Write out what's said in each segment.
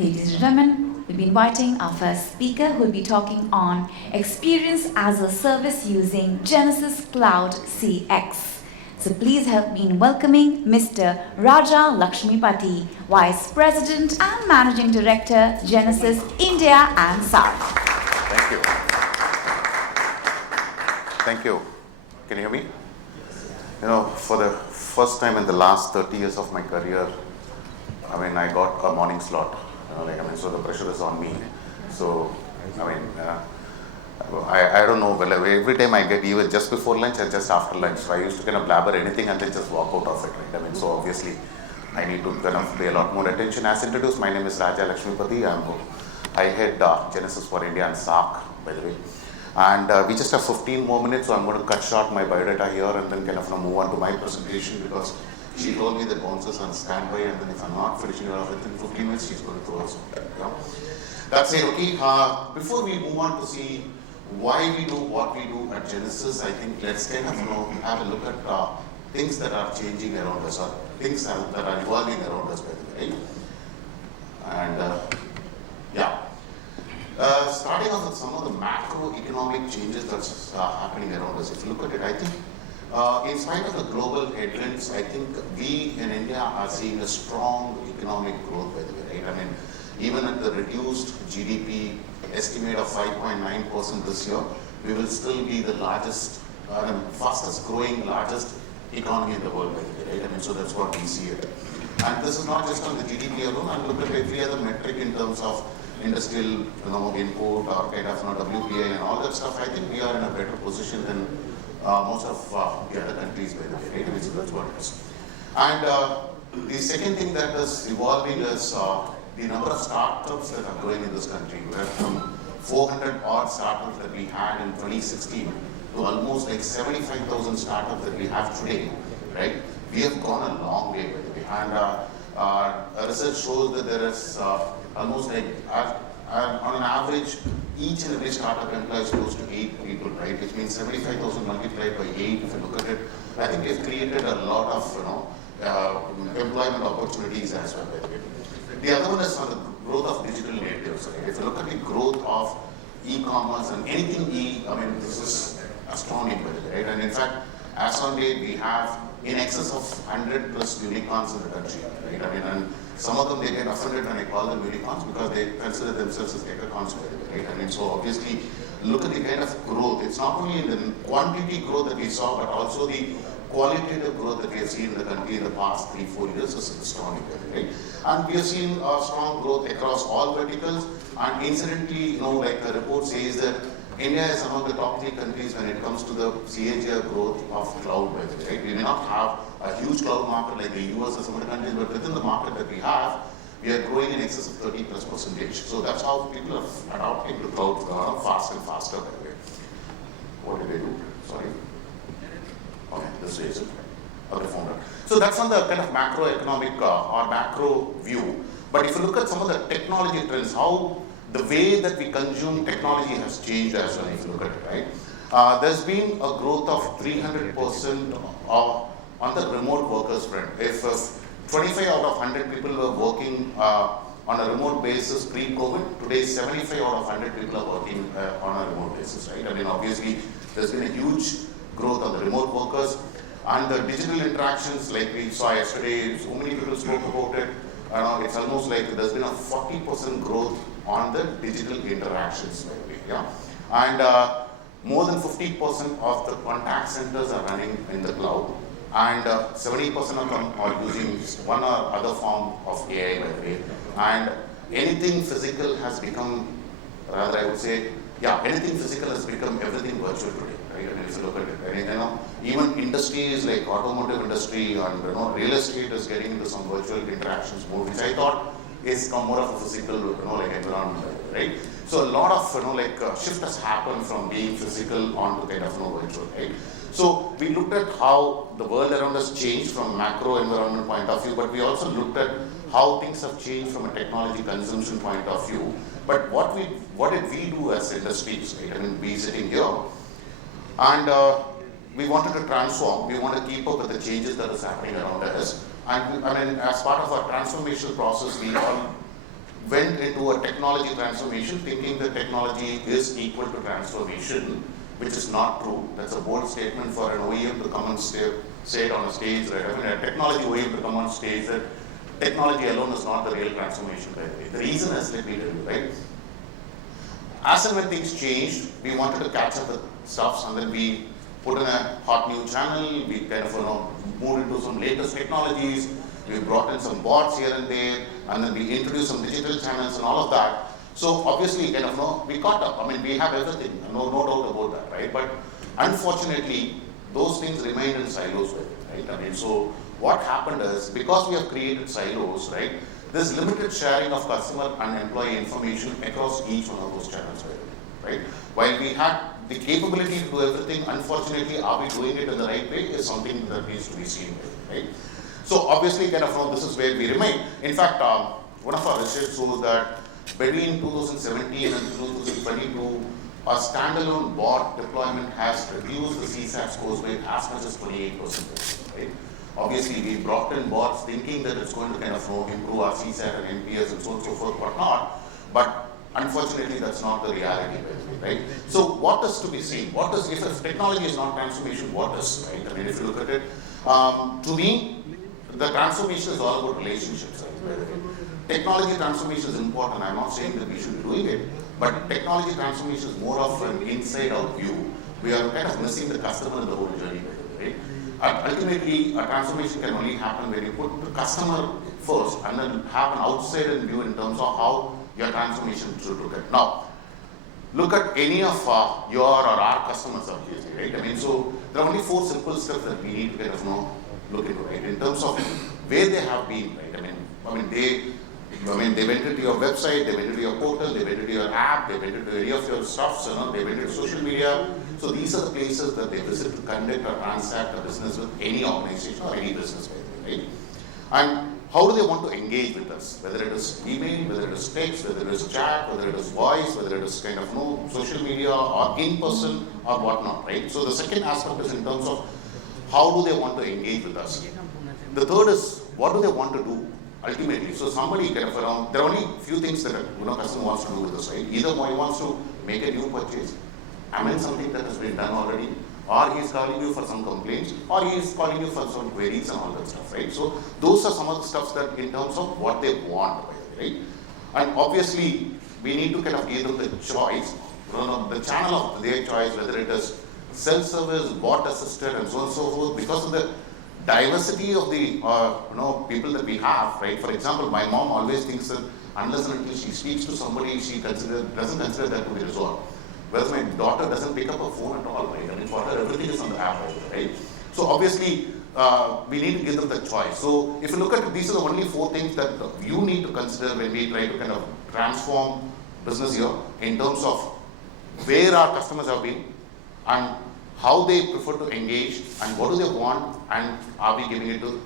Ladies and gentlemen, we'll be inviting our first speaker who will be talking on experience as a service using Genesys Cloud CX. So please help me in welcoming Mr. Raja Lakshmipathy, Vice President and Managing Director, Genesys India and SAARC. Thank you. Thank you. Can you hear me? You know, for the first time in the last 30 years of my career, I got a morning slot. So the pressure is on me. So, I don't know, well, every time I get either just before lunch or just after lunch, so I used to kind of blabber anything and then just walk out of it, right? So obviously, I need to kind of pay a lot more attention. As introduced, my name is Raja Lakshmipathy. I head Genesys for India and SAARC, by the way. And we just have 15 more minutes, so I'm going to cut short my biodata here and then kind of move on to my presentation, because she told me that bouncers on standby, and then if I'm not finishing it off within 15 minutes, she's going to throw us out. Yeah? That's it, okay? Before we move on to see why we do what we do at Genesys, I think let's kind of have a look at things that are changing around us, or things that are evolving around us, by the way. And starting off with some of the macroeconomic changes that's happening around us. If you look at it, I think in spite of the global headwinds, I think we in India are seeing a strong economic growth, by the way, right? Even at the reduced GDP estimate of 5.9% this year, we will still be the largest, fastest growing, largest economy in the world, by the way, right? So that's what we see it. And this is not just on the GDP alone, and look at every other metric in terms of industrial input or kind of WPI and all that stuff. I think we are in a better position than most of the other countries, by the way, right? So that's what it is. And the second thing that is evolving is the number of startups that are growing in this country. We're from 400 odd startups that we had in 2016 to almost like 75,000 startups that we have today, right? We have gone a long way, by the way. And research shows that there is almost like, on an average, each and every startup employs close to 8 people, right? Which means 75,000 multiplied by 8, if you look at it. I think we've created a lot of employment opportunities as well, by the way. The other one is on the growth of digital natives, right? If you look at the growth of e-commerce and anything this is astounding, by the way, right? And in fact, as on date, we have in excess of 100 plus unicorns in the country, right? And some of them, they get offended when I call them unicorns because they consider themselves as decacorns, by the way, right? So obviously, look at the kind of growth. It's not only in the quantity growth that we saw, but also the qualitative growth that we have seen in the country in the past 3-4 years is astounding, right? And we have seen strong growth across all verticals. And incidentally, like the report says that India is among the top 3 countries when it comes to the CAGR growth of cloud, by the way, right? We may not have a huge cloud market like the US or some other countries, but within the market that we have, we are growing in excess of 30+%. So that's how people are adopting the cloud faster and faster, by the way. What did I do? Sorry. Okay, this is it. Okay, found it. So that's on the kind of macroeconomic or macro view. But if you look at some of the technology trends, how the way that we consume technology has changed as well, if you look at it, right? There's been a growth of 300% on the remote workers front. If 25 out of 100 people were working on a remote basis pre-COVID, today 75 out of 100 people are working on a remote basis, right? Obviously, there's been a huge growth on the remote workers, and the digital interactions, like we saw yesterday, so many people spoke about it. It's almost like there's been a 40% growth on the digital interactions, by the way, yeah. And more than 50% of the contact centers are running in the cloud, and 70% of them are using one or other form of AI, by the way. And anything physical has become, rather I would say, anything physical has become everything virtual today, right? If you look at it, and even industries like automotive industry and real estate is getting into some virtual interactions more, which I thought is more of a physical, like environment, right? So a lot of shift has happened from being physical onto kind of virtual, right? So we looked at how the world around us changed from macro environment point of view, but we also looked at how things have changed from a technology consumption point of view. But what did we do as industries, right? We sitting here, and we wanted to transform. We want to keep up with the changes that is happening around us. And as part of our transformational process, we all went technology transformation, thinking that technology is equal to transformation, which is not true. That's a bold statement for an OEM to come and say it on a stage, right? I mean, a technology OEM to come on stage that technology alone is not the real transformation, by the way. The reason is, let me tell you, right? As and when things changed, we wanted to catch up with stuffs, and then we put in a hot new channel, we kind of moved into some latest technologies, we brought in some bots here and there, and then we introduced some digital channels and all of that. So obviously, kind of, we caught up. I mean, we have everything, no doubt about that, right? But unfortunately, those things remained in silos, right? I mean, so what happened is, because we have created silos, right, there's limited sharing of customer and employee information across each one of those channels, right? While we had the capability to do everything, unfortunately, are we doing it in the right way is something that needs to be seen, right? So obviously, kind of, this is where we remain. In fact, one of our research shows that between 2017 and 2022, our standalone bot deployment has reduced the CSAT scores by as much as 28%, right? Obviously, we brought in bots thinking that it's going to kind of improve our CSAT and NPS and so on and so forth, whatnot. But unfortunately, that's not the reality, right? So what is to be seen? What is, if technology is not transformation, what is, right? I mean, if you look at it, to me, the transformation is all about relationships, right? By the way. Technology transformation is important. I'm not saying that we should be doing it, but technology transformation is more of an inside-out view. We are kind of missing the customer in the whole journey, right? Ultimately, a transformation can only happen when you put the customer first and then have an outside-in view in terms of how your transformation should look at. Now, look at any of your or our customers, obviously, right? I mean, so there are only 4 simple steps that we need to kind of look into, right? In terms of where they have been, right? I mean, they went into your website, they went into your portal, they went into your app, they went into any of your stuff, they went into social media. So these are the places that they visit to conduct or transact a business with any organization or any business, right? And how do they want to engage with us? Whether it is email, whether it is text, whether it is chat, whether it is voice, whether it is kind of social media or in person or whatnot, right? So the second aspect is in terms of how do they want to engage with us. The third is what do they want to do ultimately. So somebody kind of around, there are only few things that a customer wants to do with us, right? Either he wants to make a new purchase, amend something that has been done already, or he is calling you for some complaints, or he is calling you for some queries and all that stuff, right? So those are some of the stuff that in terms of what they want, right? And obviously, we need to kind of give them the choice, the channel of their choice, whether it is self-service, bot-assisted, and so on and so forth, because of the diversity of the people that we have, right? For example, my mom always thinks that unless and until she speaks to somebody, she doesn't consider that to be resolved. Whereas my daughter doesn't pick up a phone at all, right? I mean, for her, everything is on the app, right? So obviously, we need to give them the choice. So if you look at it, these are the only 4 things that you need to consider when we try to kind of transform business here in terms of where our customers have been and how they prefer to engage and what do they want and are we giving it to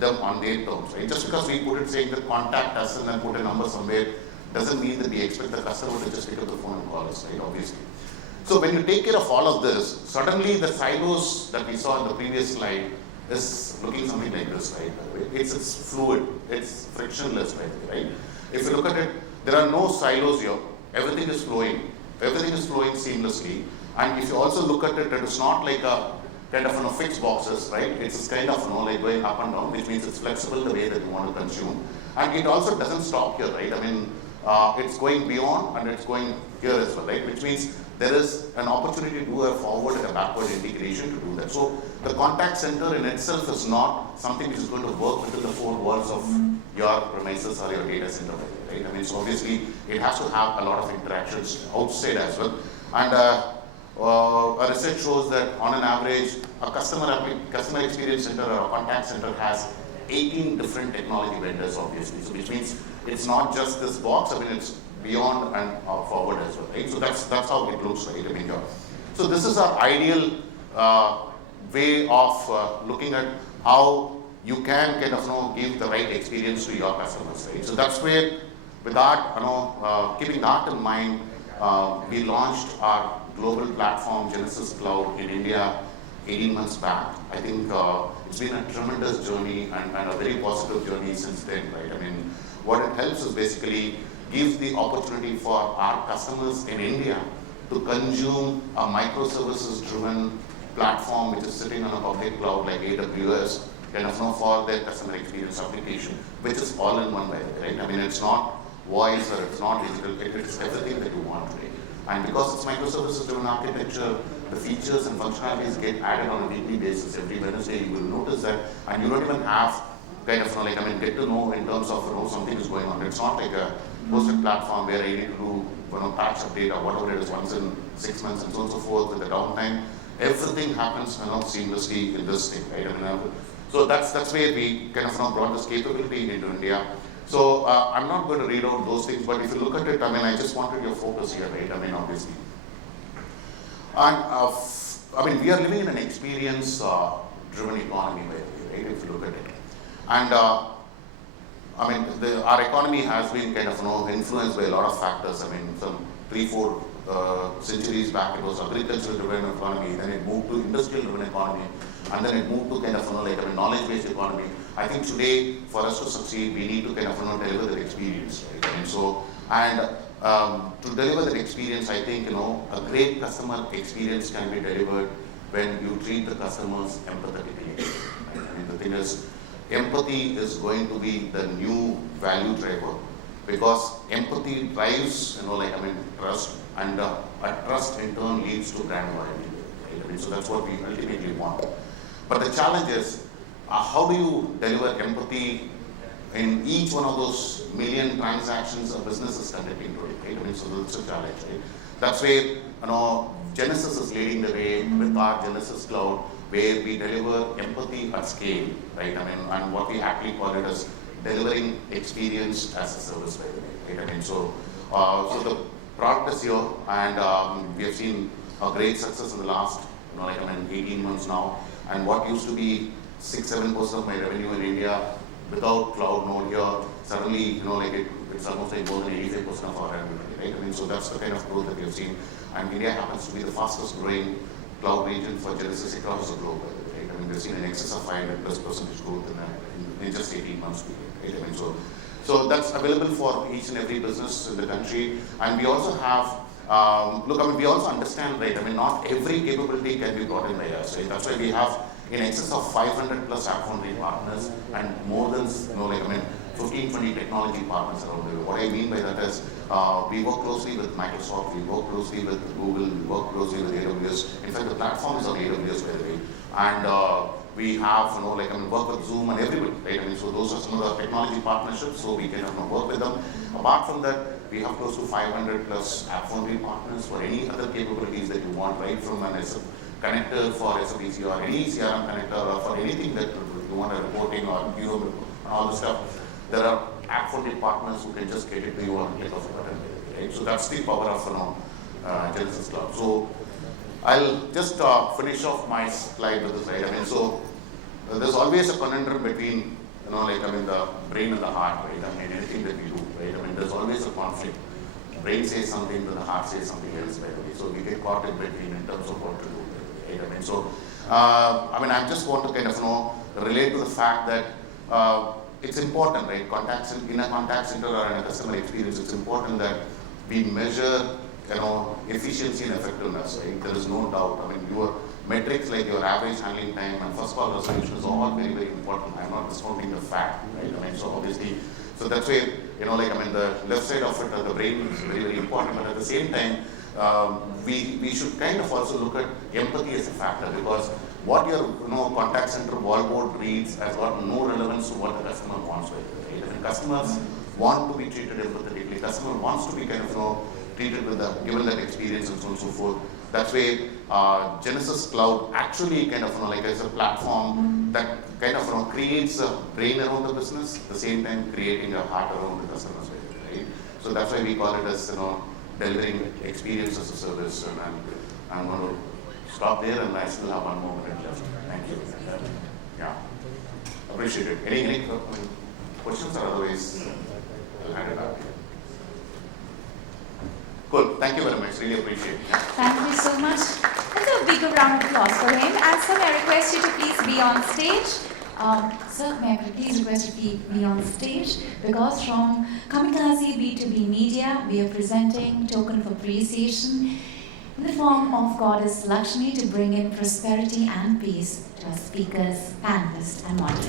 them on their terms, right? Just because we put it saying that contact us and then put a number somewhere doesn't mean that we expect the customer to just pick up the phone and call us, right? Obviously. So when you take care of all of this, suddenly the silos that we saw in the previous slide is looking something like this, right? It's fluid, it's frictionless, right? If you look at it, there are no silos here. Everything is flowing seamlessly. And if you also look at it, it is not like a kind of fixed boxes, right? It's kind of like going up and down, which means it's flexible the way that you want to consume. And it also doesn't stop here, right? I mean, it's going beyond and it's going here as well, right? Which means there is an opportunity to do a forward and a backward integration to do that. So the contact center in itself is not something which is going to work within the 4 walls of your premises or your data center, right? I mean, so obviously it has to have a lot of interactions outside as well. And a research shows that on an average, a customer experience center or a contact center has 18 different technology vendors, obviously. So which means it's not just this box. I mean, it's beyond and forward as well, right? So that's how it looks, right? I mean, so this is our ideal way of looking at how you can kind of give the right experience to your customers, right? So that's where, with that, keeping that in mind, we launched our global platform, Genesys Cloud, in India 18 months back. I think it's been a tremendous journey and a very positive journey since then, right? I mean, what it helps is basically gives the opportunity for our customers in India to consume a microservices-driven platform which is sitting on a public cloud like AWS, kind of for their customer experience application, which is all in one by the way, right? I mean, it's not voice or it's not digital, it's everything that you want today. And because it's microservices-driven architecture, the features and functionalities get added on a weekly basis. Every Wednesday, you will notice that, and you don't even have kind of get to know in terms of something is going on. It's not like a hosted platform where I need to do patch update or whatever it is once in 6 months and so on and so forth with the downtime. Everything happens seamlessly in this thing, right? I mean, so that's where we kind of brought this capability into India. So I'm not going to read out those things, but if you look at it, I mean, I just wanted your focus here, right? I mean, obviously. And I mean, we are living in an experience-driven economy, by the way, right? If you look at it. And I mean, our economy has been kind of influenced by a lot of factors. I mean, some 3-4 centuries back, it was agricultural-driven economy, then it moved to industrial-driven economy, and then it moved to kind of knowledge-based economy. I think today, for us to succeed, we need to kind of deliver that experience, right? And so, to deliver that experience, I think a great customer experience can be delivered when you treat the customers empathetically. Right? I mean, the thing is, empathy is going to be the new value driver, because empathy drives trust, and trust in turn leads to brand loyalty. Right? I mean, so that's what we ultimately want. But the challenge is, how do you deliver empathy in each one of those million transactions a business is conducting today, right? I mean, so that's a challenge, right? That's where Genesys is leading the way with our Genesys Cloud, where we deliver empathy at scale, right? I mean, and what we actually call it as delivering experience as a service, by the way, right? I mean, so the product is here, and we have seen a great success in the last 18 months now. And what used to be 6-7% of my revenue in India without cloud node here, suddenly it's almost like more than 85% of our revenue, right? I mean, so that's the kind of growth that we have seen. And India happens to be the fastest growing cloud region for Genesys across the globe, right? I mean, we've seen an excess of 500+% growth in just 18 months period, right? I mean, so that's available for each and every business in the country. And we also have, we also understand, right? I mean, not every capability can be brought in by us, right? That's why we have in excess of 500+ App Foundry partners and more than 15-20 technology partners around the world. What I mean by that is we work closely with Microsoft, we work closely with Google, we work closely with AWS. In fact, the platform is on AWS, by the way. And we have work with Zoom and everybody, right? I mean, so those are some of the technology partnerships, so we can work with them. Apart from that, we have close to 500+ App Foundry partners for any other capabilities that you want, right? From an connector for SAPC or any CRM connector or for anything that you want a reporting or and all the stuff. There are App Foundry partners who can just get it to you on click of a button, right? So that's the power of Genesys Cloud. So I'll just finish off my slide with this, right? I mean, so there's always a conundrum between the brain and the heart, right? I mean, anything that we do, right? I mean, there's always a conflict. The brain says something, but the heart says something else, by the way. So we get caught in between in terms of what to do, right? I mean, so I just want to kind of relate to the fact that it's important, right? In a contact center or in a customer experience, it's important that we measure, efficiency and effectiveness, right? There is no doubt. I mean, your metrics like your average handling time and first call resolution is all very, very important. I'm not discounting the fact, right? I mean, so obviously, so that's where, the left side of it, the brain is very, very important. But at the same time, we should kind of also look at empathy as a factor, because what your contact center wallboard reads has got no relevance to what the customer wants, right? I mean, customers want to be treated empathetically. Customer wants to be kind of treated with given that experience and so on and so forth. That's where Genesys Cloud actually kind of as a platform that kind of creates a brain around the business, at the same time creating a heart around the customers, right? So that's why we call it as delivering experience as a service. And I'm going to stop there, and I still have one more minute left. Thank you. Yeah, appreciate it. Any questions, or otherwise I'll hand it back. Cool. Thank you very much. Really appreciate it. Thank you so much. Let's have a big round of applause for him. And sir, may I request you to please be on stage? Sir, may I please request you to be on stage? Because from Kamikaze B2B Media, that, we are presenting token of appreciation in the form of Goddess Lakshmi to bring in prosperity and peace to our speakers, panelists, and moderators.